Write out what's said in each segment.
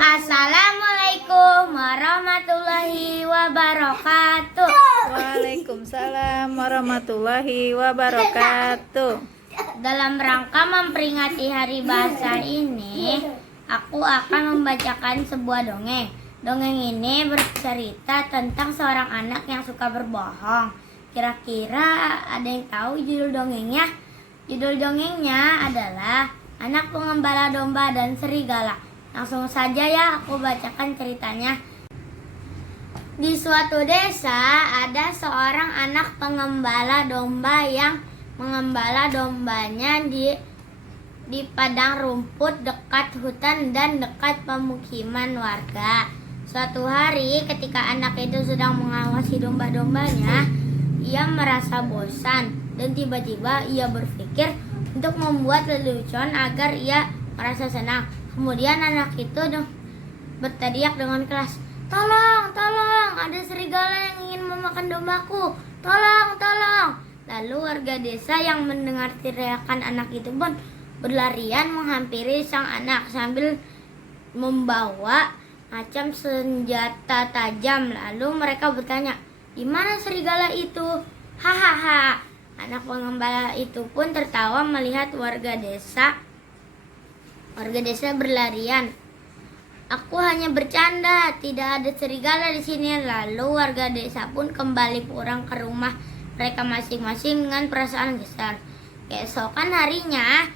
Assalamualaikum warahmatullahi wabarakatuh. Waalaikumsalam warahmatullahi wabarakatuh. Dalam rangka memperingati hari bahasa ini, aku akan membacakan sebuah dongeng. Dongeng ini bercerita tentang seorang anak yang suka berbohong. Kira-kira ada yang tahu judul dongengnya? Judul dongengnya adalah Anak Pengembala Domba dan Serigala. Langsung saja ya aku bacakan ceritanya. Di suatu desa ada seorang anak pengembala domba yang mengembala dombanya di padang rumput dekat hutan dan dekat pemukiman warga. Suatu hari ketika anak itu sedang mengawasi domba-dombanya, ia merasa bosan dan tiba-tiba ia berpikir untuk membuat lelucon agar ia merasa senang. Kemudian anak itu berteriak dengan keras, "Tolong, tolong, ada serigala yang ingin memakan dombaku. Tolong, tolong." Lalu warga desa yang mendengar teriakan anak itu pun berlarian menghampiri sang anak sambil membawa macam senjata tajam. Lalu mereka bertanya, "Di mana serigala itu?" Hahaha. Anak pengembala itu pun tertawa melihat warga desa berlarian. "Aku hanya bercanda, tidak ada serigala di sini." Lalu warga desa pun kembali pulang ke rumah mereka masing-masing dengan perasaan kesal. Keesokan harinya,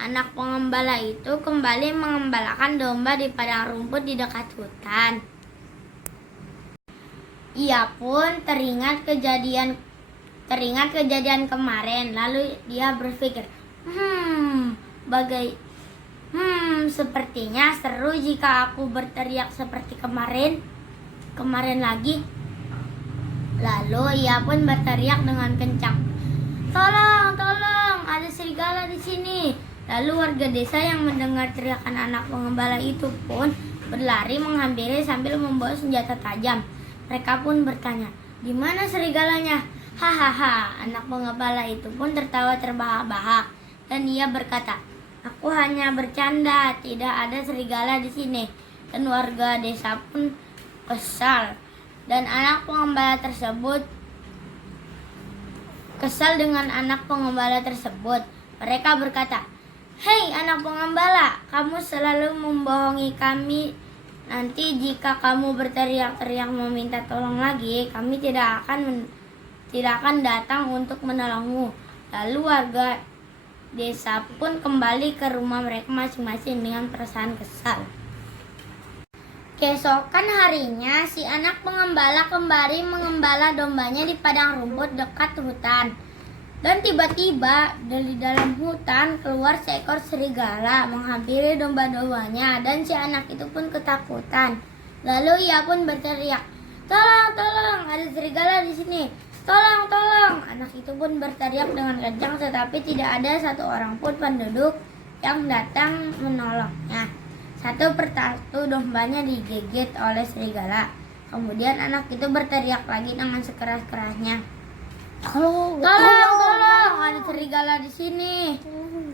anak pengembala itu kembali mengembalakan domba di padang rumput di dekat hutan. Ia pun teringat kejadian kemarin. Lalu dia berpikir, sepertinya seru jika aku berteriak seperti kemarin lagi. Lalu ia pun berteriak dengan kencang, "Tolong, tolong, ada serigala di sini." Lalu warga desa yang mendengar teriakan anak pengembala itu pun berlari menghampiri sambil membawa senjata tajam. Mereka pun bertanya, "Di mana serigalanya?" Hahaha. Anak pengembala itu pun tertawa terbahak-bahak dan ia berkata, "Aku hanya bercanda, tidak ada serigala di sini." Dan warga desa pun kesal. Dan anak pengembala tersebut kesal dengan anak pengembala tersebut. Mereka berkata, "Hei anak pengembala, kamu selalu membohongi kami. Nanti jika kamu berteriak-teriak meminta tolong lagi, kami tidak akan datang untuk menolongmu." Lalu warga desa pun kembali ke rumah mereka masing-masing dengan perasaan kesal. Keesokan harinya, si anak pengembala kembali mengembala dombanya di padang rumput dekat hutan. Dan tiba-tiba dari dalam hutan keluar seekor serigala menghampiri domba-dombanya dan si anak itu pun ketakutan. Lalu ia pun berteriak, "Tolong, tolong, ada serigala di sini. Tolong, tolong." Anak itu pun berteriak dengan kencang tetapi tidak ada satu orang pun penduduk yang datang menolongnya. Satu persatu dombanya digigit oleh serigala. Kemudian anak itu berteriak lagi dengan sekeras-kerasnya, "Tolong, tolong, ada serigala di sini.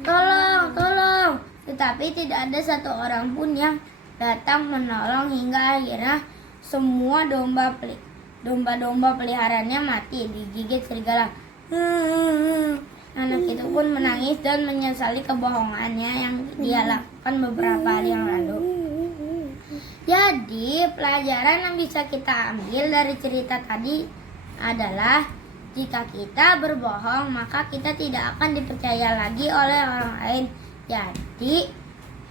Tolong, tolong." Tetapi tidak ada satu orang pun yang datang menolong hingga akhirnya semua domba-domba peliharaannya mati digigit serigala. Anak itu pun menangis dan menyesali kebohongannya yang dia lakukan beberapa hari yang lalu. Jadi pelajaran yang bisa kita ambil dari cerita tadi adalah jika kita berbohong maka kita tidak akan dipercaya lagi oleh orang lain.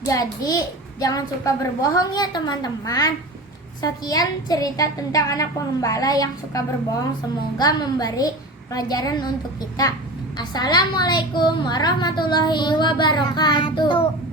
Jadi jangan suka berbohong ya teman-teman. Sekian cerita tentang anak pengembala yang suka berbohong. Semoga memberi pelajaran untuk kita. Assalamualaikum warahmatullahi wabarakatuh.